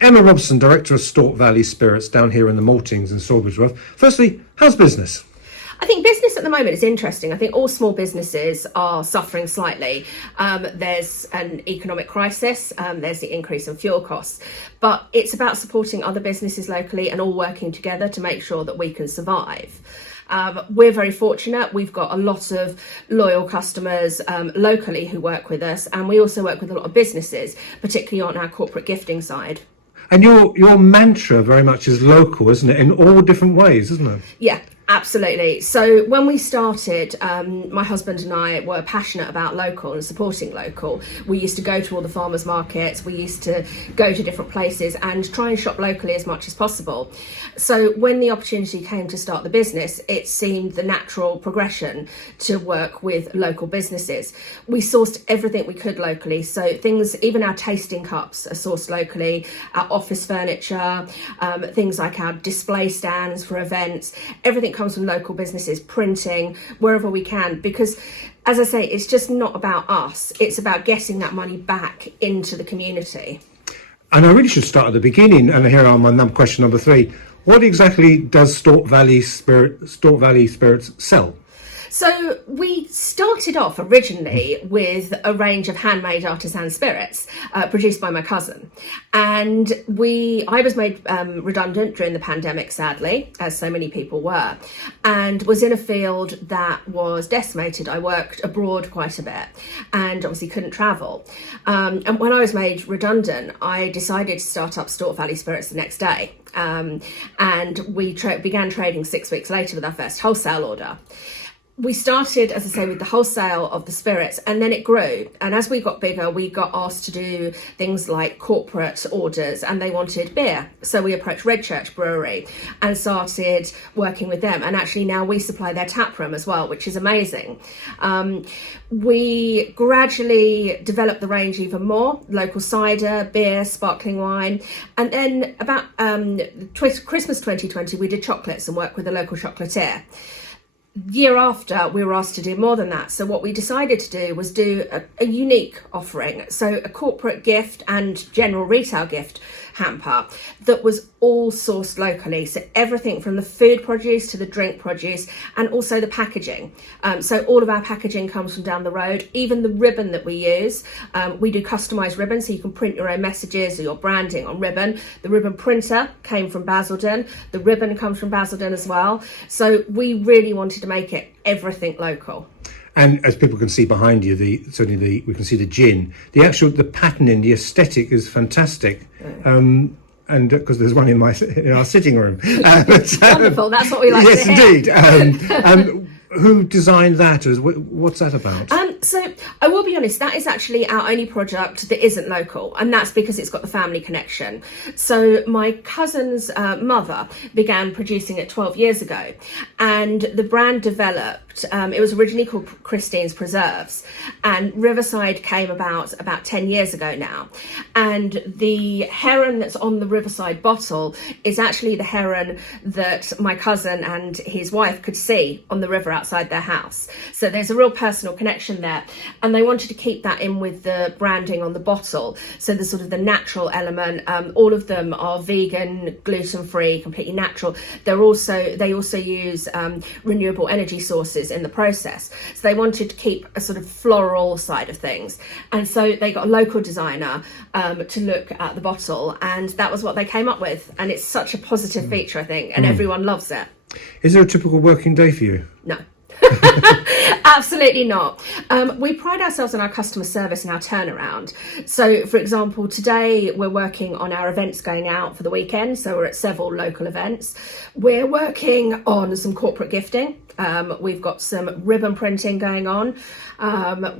Emma Robson, Director of Stort Valley Spirits down here in the Maltings in Sawbridgeworth. Firstly, how's business? I think business at the moment is interesting. I think all small businesses are suffering slightly. There's an economic crisis, there's the increase in fuel costs, but it's about supporting other businesses locally and all working together to make sure that we can survive. We're very fortunate. We've got a lot of loyal customers locally who work with us, and we also work with a lot of businesses, particularly on our corporate gifting side. And your mantra very much is local, isn't it? In all different ways, isn't it? Yeah. Absolutely. So when we started, my husband and I were passionate about local and supporting local. We used to go to all the farmers markets. We used to go to different places and try and shop locally as much as possible. So when the opportunity came to start the business, it seemed the natural progression to work with local businesses. We sourced everything we could locally. So things, even our tasting cups are sourced locally, our office furniture, things like our display stands for events, everything comes from local businesses, printing, wherever we can, because as I say, it's just not about us, it's about getting that money back into the community. And I really should start at the beginning, and here are my question number 3. What exactly does Stort Valley Spirits sell? So we started off originally with a range of handmade artisan spirits produced by my cousin, and I was made redundant during the pandemic, sadly, as so many people were, and was in a field that was decimated. I worked abroad quite a bit and obviously couldn't travel, and when I was made redundant, I decided to start up Stort Valley Spirits the next day, and we began trading 6 weeks later with our first wholesale order. We started, as I say, with the wholesale of the spirits, and then it grew. And as we got bigger, we got asked to do things like corporate orders, and they wanted beer. So we approached Red Church Brewery and started working with them. And actually now we supply their tap room as well, which is amazing. We gradually developed the range even more: local cider, beer, sparkling wine. And then about Christmas 2020, we did chocolates and worked with a local chocolatier. Year after, we were asked to do more than that. So what we decided to do was do a unique offering. So a corporate gift and general retail gift hamper that was all sourced locally. So everything from the food produce to the drink produce, and also the packaging. So all of our packaging comes from down the road. Even the ribbon that we use, we do customized ribbon, so you can print your own messages or your branding on ribbon. The ribbon printer came from Basildon. The ribbon comes from Basildon as well. So we really wanted to make it everything local. And as people can see behind you, we can see the gin. The patterning, the aesthetic is fantastic. And because there's one in our sitting room. Wonderful, that's what we like yes, to hear. Yes, indeed. Who designed that? What's that about? So I will be honest, that is actually our only product that isn't local, and that's because it's got the family connection. So my cousin's mother began producing it 12 years ago, and the brand developed. It was originally called Christine's Preserves, and Riverside came about 10 years ago now. And the heron that's on the Riverside bottle is actually the heron that my cousin and his wife could see on the river outside their house. So there's a real personal connection there, and they wanted to keep that in with the branding on the bottle. So the sort of the natural element, all of them are vegan, gluten-free, completely natural. They also use renewable energy sources in the process. So they wanted to keep a sort of floral side of things, and so they got a local designer to look at the bottle, and that was what they came up with. And it's such a positive feature, I think, and everyone loves it. Is there a typical working day for you? No. Absolutely not. We pride ourselves on our customer service and our turnaround. So, for example, today we're working on our events going out for the weekend. So we're at several local events. We're working on some corporate gifting. We've got some ribbon printing going on.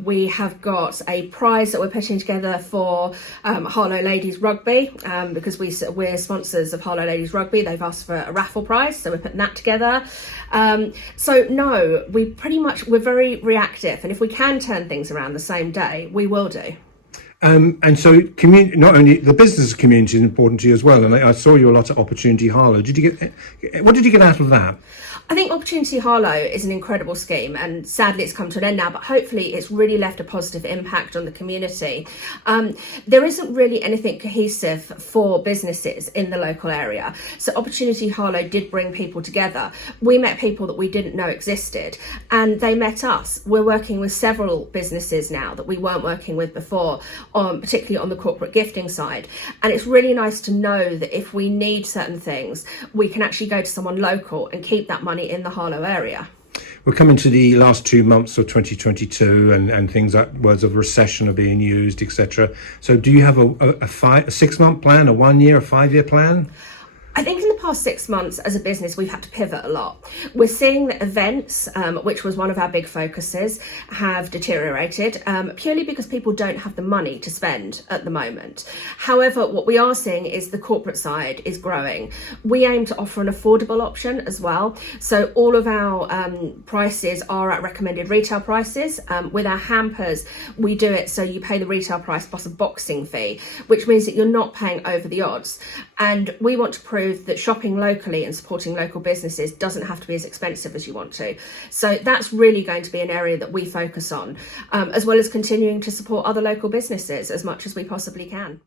We have got a prize that we're putting together for Harlow Ladies Rugby, because we're sponsors of Harlow Ladies Rugby. They've asked for a raffle prize, so we're putting that together. So no, we're very reactive, and if we can turn things around the same day, we will do. And so, not only the business community is important to you as well. And I saw you a lot at Opportunity Harlow. What did you get out of that? I think Opportunity Harlow is an incredible scheme, and sadly it's come to an end now, but hopefully it's really left a positive impact on the community. There isn't really anything cohesive for businesses in the local area, so Opportunity Harlow did bring people together. We met people that we didn't know existed, and they met us. We're working with several businesses now that we weren't working with before, particularly on the corporate gifting side, and it's really nice to know that if we need certain things, we can actually go to someone local and keep that money in the Harlow area. We're coming to the last 2 months of 2022, and things like words of recession are being used, etc. So do you have a 6 month plan, a 1 year, a 5 year plan? I think in the past 6 months as a business, we've had to pivot a lot. We're seeing that events, which was one of our big focuses, have deteriorated purely because people don't have the money to spend at the moment. However, what we are seeing is the corporate side is growing. We aim to offer an affordable option as well. So all of our prices are at recommended retail prices. With our hampers, we do it so you pay the retail price plus a boxing fee, which means that you're not paying over the odds. And we want to prove that shopping locally and supporting local businesses doesn't have to be as expensive as you want to. So that's really going to be an area that we focus on, as well as continuing to support other local businesses as much as we possibly can.